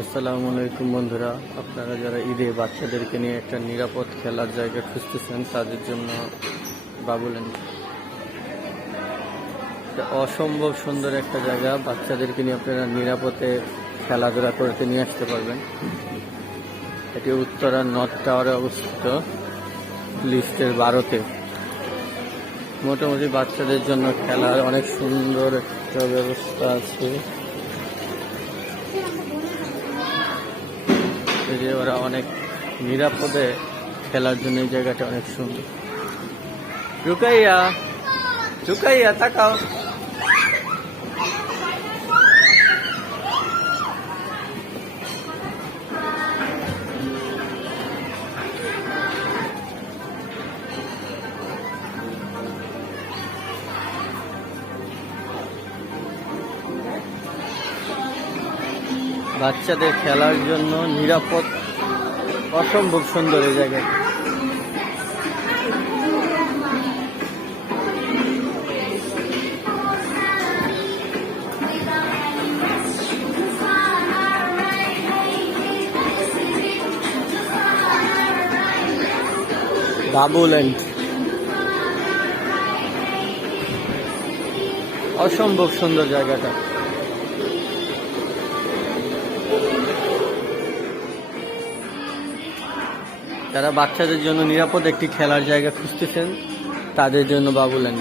আসসালামু আলাইকুম বন্ধুরা, আপনারা যারা ঈদে বাচ্চাদেরকে নিয়ে একটা নিরাপদ খেলার জায়গা খুঁজতেছেন তাদের জন্য বাবুল্যান্ড অসম্ভব সুন্দর একটা জায়গা। বাচ্চাদেরকে নিয়ে আপনারা নিরাপদে খেলাধুলা করতে নিয়ে আসতে পারবেন। এটি উত্তরা নর্থ টাওয়ারে অবস্থিত, লিস্টের 12-তে। মোটামুটি বাচ্চাদের জন্য খেলার অনেক সুন্দর একটা ব্যবস্থা আছে। ওরা অনেক নিরাপদে খেলার জন্য এই জায়গাটা অনেক সুন্দর। রুকাইয়া রুকাইয়া তাকাও। বাচ্চাদের খেলার জন্য নিরাপদ, অসম্ভব সুন্দর এই জায়গায়। বাবুল্যান্ড অসম্ভব সুন্দর জায়গাটা। যারা বাচ্চাদের জন্য নিরাপদ একটি খেলার জায়গা খুঁজতেছেন তাদের জন্য বাবুল্যান্ড।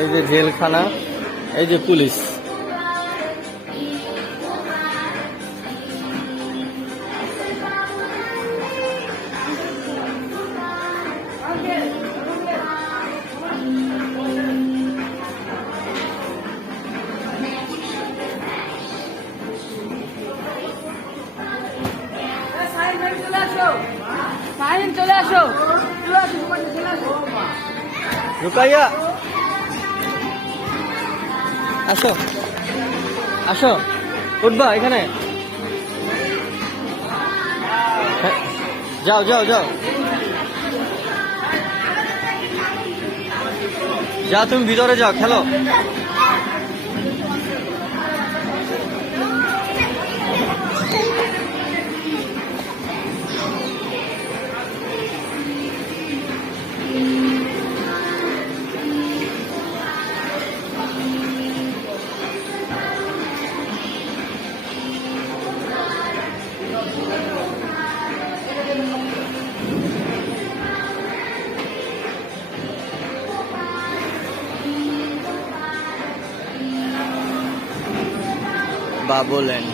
এই যে জেলখানা, এই যে পুলিশ। রুকাইয়া আসো আসো, উঠবা এখানে। যাও যাও যাও যাও, তুমি ভিতরে যাও, খেলো। বাবুল্যান্ড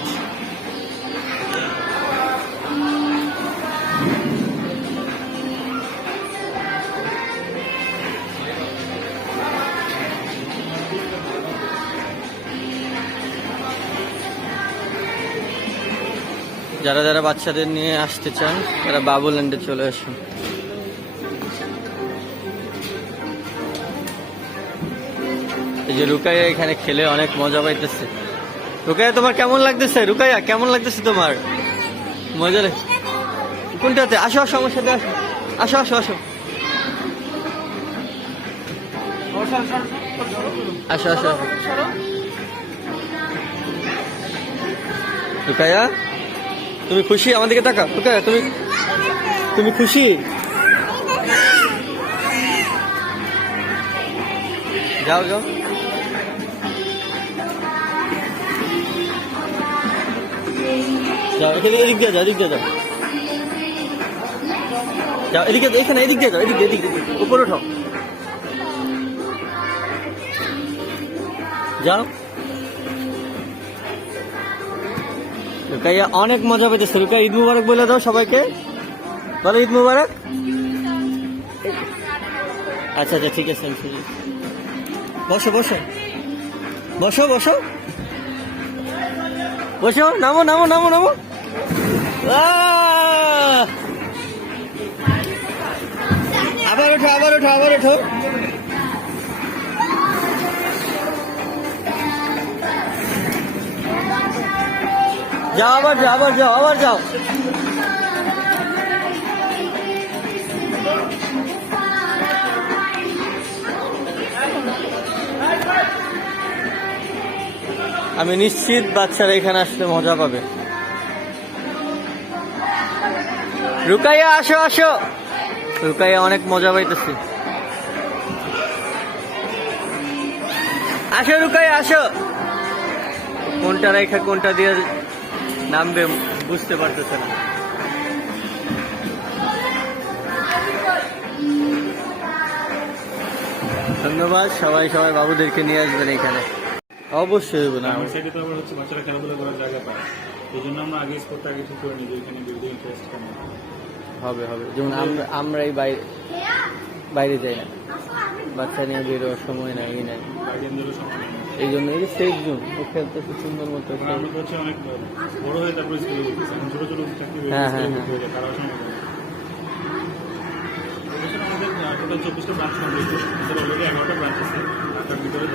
যারা যারা বাচ্চাদের নিয়ে আসতে চান তারা বাবুল্যান্ডে চলে আসুন। এই যে রুকাইয়া এখানে খেলে অনেক মজা পাইতেছে। রুকাইয়া, তোমার কেমন লাগতেছে? রুকাইয়া, কেমন লাগতেছে তোমার? মজা লাগে কোনটাতে? আসো আসো, আমার সাথে আসো, আসো আসো আসো আসো আসো। রুকাইয়া, তুমি খুশি? আমার দিকে তাকা। রুকাইয়া, তুমি তুমি খুশি? যাও যাও যাও, এখানে এদিক দিয়ে যাও, এদিক দিয়ে যাও, যাও এদিকে, এখানে এদিক দিয়ে যাও, এদিক দিয়ে, এদিক দিয়ে উপরে ওঠো, যাও। রুকাইয়া অনেক মজা পেতেছে। রুকাইয়া, ঈদ মুবারক বলে দাও সবাইকে, বলো ঈদ মুবারক। আচ্ছা আচ্ছা, ঠিক আছে। বসো বসো বসো বসো বসো, নামো নামো নামো নামো। আবার ওঠো, আবার ওঠো, আবার ওঠো। যাও, আবার যাও, আবার যাও, আবার যাও। আমি নিশ্চিত বাচ্চারা এখানে আসলে মজা পাবে। রুকাইয়া আসো আসো, রুকাইয়া অনেক মজা পাইতেছে। আসো রুকাইয়া আসো। কোনটা রেখা কোনটা দিয়ে নামবে বুঝতে পারতেছে না। ধন্যবাদ, সবাই সবাই বাবুদেরকে নিয়ে আসবেন এখানে, অবশ্যই হবে না। আমার সাইডে তো আবার হচ্ছে বাচ্চারা খেলাধুলা করার জায়গা পায়, এই জন্য আমরা আগে স্পোর্টটা আগে ঠিক করে নিই যে এখানে বিরোধী ইন্টারেস্ট কেমন হবে হবে, যেমন আমরাই বাইরে যাই না, বাচ্চা নিয়ে বেরোয়ার সময় নাই এই নাই, গার্ডিয়ানদেরও সময় নেই। এই জন্য এই সেফ জোন ও খেলতেছে সুন্দর মতো। কারণ আমরা তো হচ্ছে অনেক বড় হয়ে তারপরে স্কুলে যেতেছি, এখন ছোট ছোট চাকরি হ্যাঁ, হ্যাঁ, হয়ে যায়, তারাও সময় পায় না। এবছর আমাদের টোটাল 24টা ব্রাঞ্চ কমপ্লিট, আমাদের অলরেডি 11টা ব্রাঞ্চ আছে, তার ভিতরে